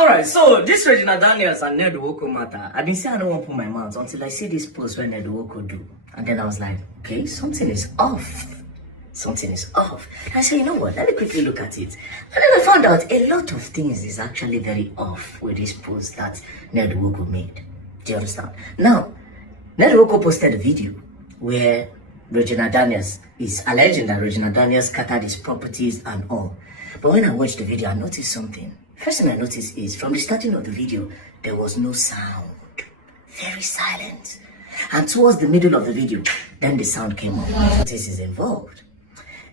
Alright, so this Regina Daniels and Nwoko matter. I've been saying I don't want to put my mouth until I see this post when Nwoko do. And then I was like, okay, something is off. Something is off. And I said, you know what, let me quickly look at it. And then I found out a lot of things is actually very off with this post that Nwoko made. Do you understand? Now, Nwoko posted a video where Regina Daniels is alleging that Regina Daniels scattered his properties and all. But when I watched the video, I noticed something. First thing I noticed is from the starting of the video, there was no sound. Very silent. And towards the middle of the video, then the sound came up. This is involved.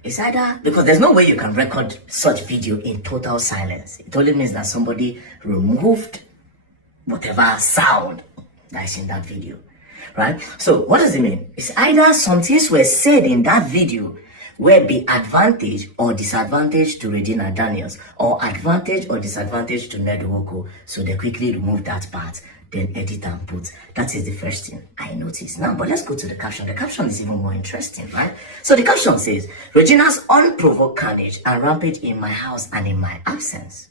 It's either, because there's no way you can record such video in total silence. It only means that somebody removed whatever sound that is in that video. Right? So what does it mean? It's either some things were said in that video will be advantage or disadvantage to Regina Daniels, or advantage or disadvantage to Nwoko. So they quickly remove that part, then edit and put. That is the first thing I noticed. Now, but let's go to the caption. The caption is even more interesting, right? So the caption says, Regina's unprovoked carnage and rampage in my house and in my absence.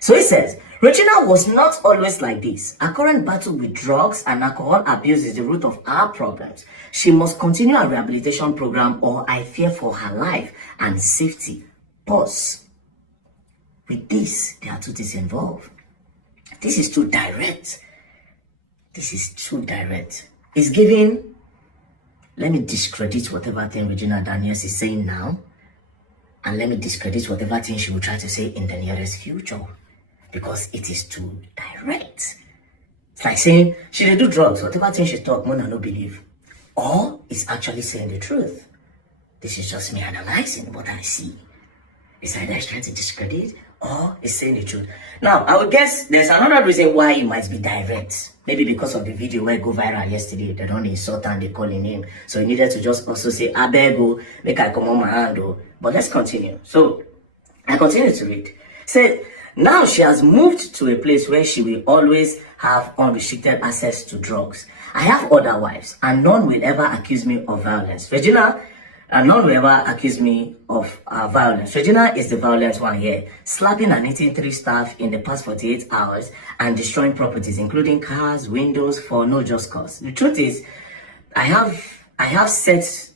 So it says, Regina was not always like this. Her current battle with drugs and alcohol abuse is the root of our problems. She must continue her rehabilitation program or I fear for her life and safety. Pause. With this, there are two things involved. This is too direct. This is too direct. It's giving, let me discredit whatever thing Regina Daniels is saying now, and let me discredit whatever thing she will try to say in the nearest future. Because it is too direct. It's like saying, she did do drugs, whatever thing she talk, man, I don't believe. Or it's actually saying the truth. This is just me analyzing what I see. It's either it's trying to discredit or it's saying the truth. Now, I would guess there's another reason why it might be direct. Maybe because of the video where it go viral yesterday. They don't insult and they call him. So he needed to just also say, I beg you, make I come on my hand. But let's continue. So, I continue to read. Say, now she has moved to a place where she will always have unrestricted access to drugs. I have other wives, and none will ever accuse me of violence. Regina, and none will ever accuse me of violence. Regina is the violent one here, slapping and hitting 3 staff in the past 48 hours and destroying properties, including cars, windows, for no just cause. The truth is, I have set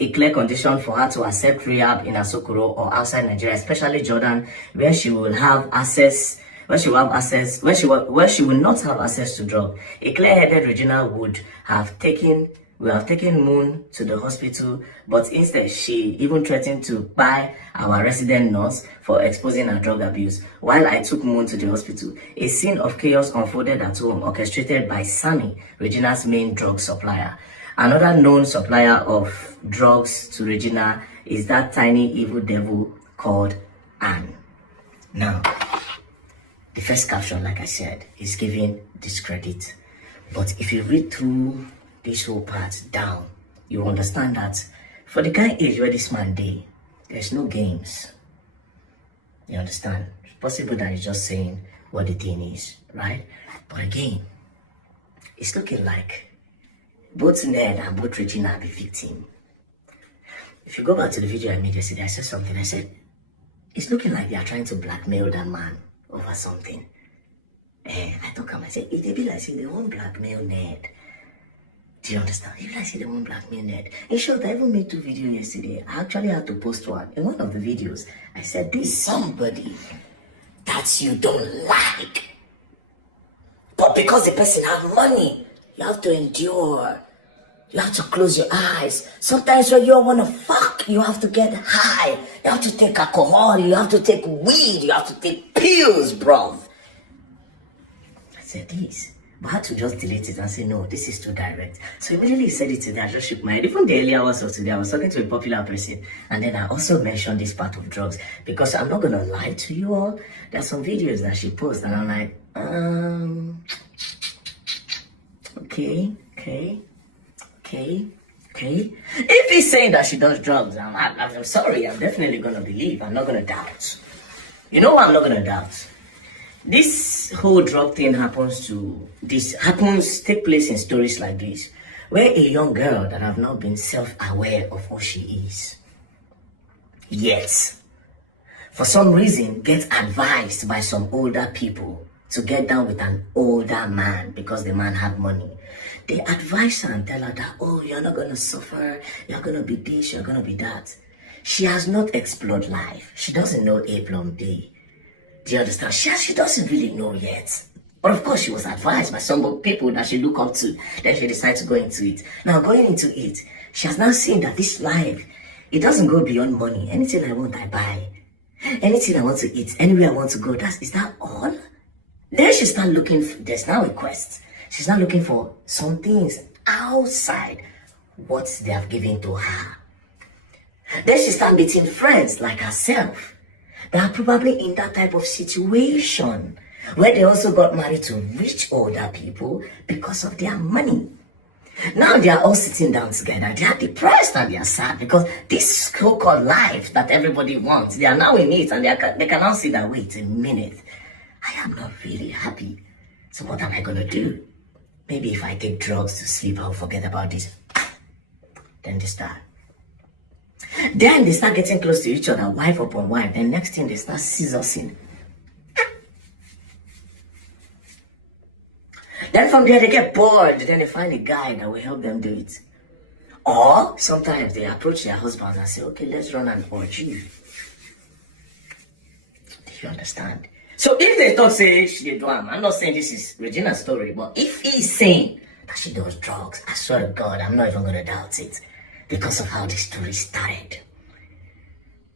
a clear condition for her to accept rehab in Asokoro or outside Nigeria, especially Jordan, where she will have access, where she will not have access to drugs. A clear-headed Regina would have taken Moon to the hospital, but instead she even threatened to buy our resident nurse for exposing her drug abuse. While I took Moon to the hospital, a scene of chaos unfolded at home, orchestrated by Sammy, Regina's main drug supplier. Another known supplier of drugs to Regina is that tiny evil devil called Anne. Now, the first caption, like I said, is giving discredit. But if you read through this whole part down, you understand that for the kind of age where this man did, there's no games. You understand? It's possible that he's just saying what the thing is, right? But again, it's looking like both Ned and both Regina are the victim. If you go back to the video I made yesterday, I said something. I said, it's looking like they are trying to blackmail that man over something. And I told him, I said, if they be like, say, they won't blackmail Ned. Do you understand? If like, say, they won't blackmail Ned. In short, I even made 2 videos yesterday. I actually had to post one. In one of the videos, I said, there's somebody that you don't like. But because the person has money, you have to endure. You have to close your eyes. Sometimes when you want to fuck, you have to get high. You have to take alcohol. You have to take weed. You have to take pills, bro. I said this. But I had to just delete it and say, no, this is too direct. So immediately he said it today. I just shook my head. Even the earlier hours of today, I was talking to a popular person. And then I also mentioned this part of drugs. Because I'm not going to lie to you all. There are some videos that she posts. And I'm like, okay. If he's saying that she does drugs, I'm sorry, I'm definitely gonna believe. I'm not gonna doubt. You know what I'm not gonna doubt? This whole drug thing take place in stories like this, where a young girl that have not been self-aware of who she is. Yes. for some reason, get advised by some older people to get down with an older man because the man had money. They advise her and tell her that, oh, you're not going to suffer, you're going to be this, you're going to be that. She has not explored life. She doesn't know A plus B. Do you understand? She doesn't really know yet. But of course, she was advised by some people that she look up to. Then she decided to go into it. Now, going into it, she has now seen that this life, it doesn't go beyond money. Anything I want, I buy. Anything I want to eat, anywhere I want to go, is that all? Then she start looking, there's now a quest. She's not looking for some things outside what they have given to her. Then she start meeting friends like herself that are probably in that type of situation where they also got married to rich older people because of their money. Now they are all sitting down together. They are depressed and they are sad because this so-called life that everybody wants, they are now in it and they can now see that, wait a minute, I am not really happy. So what am I going to do? Maybe if I take drugs to sleep, I'll forget about this. Then they start. Then they start getting close to each other, wife upon wife. Then next thing they start scissoring. Then from there they get bored. Then they find a guy that will help them do it. Or sometimes they approach their husbands and say, okay, let's run an orgy. Do you understand? So if they don't say she do, I'm not saying this is Regina's story, but if he's saying that she does drugs, I swear to God, I'm not even going to doubt it because of how the story started.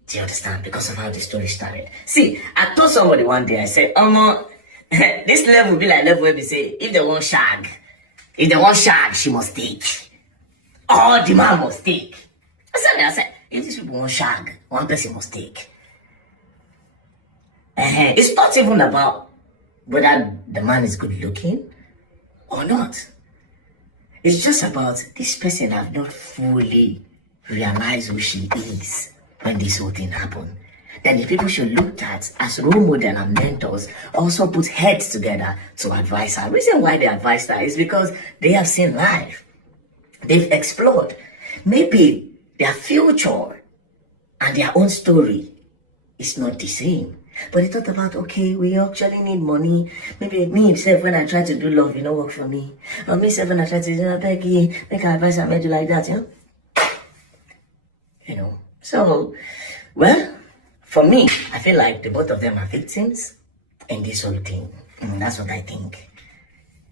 Do you understand? Because of how the story started. See, I told somebody one day, I said, this level will be like level where we say, if they want shag, she must take. Or the man must take. I said, if these people want shag, one person must take. It's not even about whether the man is good looking or not. It's just about this person have not fully realized who she is when this whole thing happened. Then the people should look at as role model and mentors also put heads together to advise her. The reason why they advise her is because they have seen life. They've explored. Maybe their future and their own story is not the same. But they thought about, okay, we actually need money. Maybe me myself, when I try to do love, work for me. Or me myself, when I try to beg you, make advice, I made you like that, So, well, for me, I feel like the both of them are victims in this whole thing. That's what I think.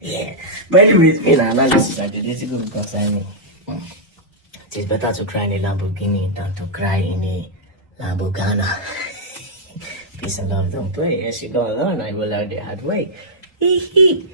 Yeah. But anyways, analysis, I did it because I mean, it is better to cry in a Lamborghini than to cry in a Lamborghini. Peace and love, don't play. As you go along, I will learn the hard way. Hee hee.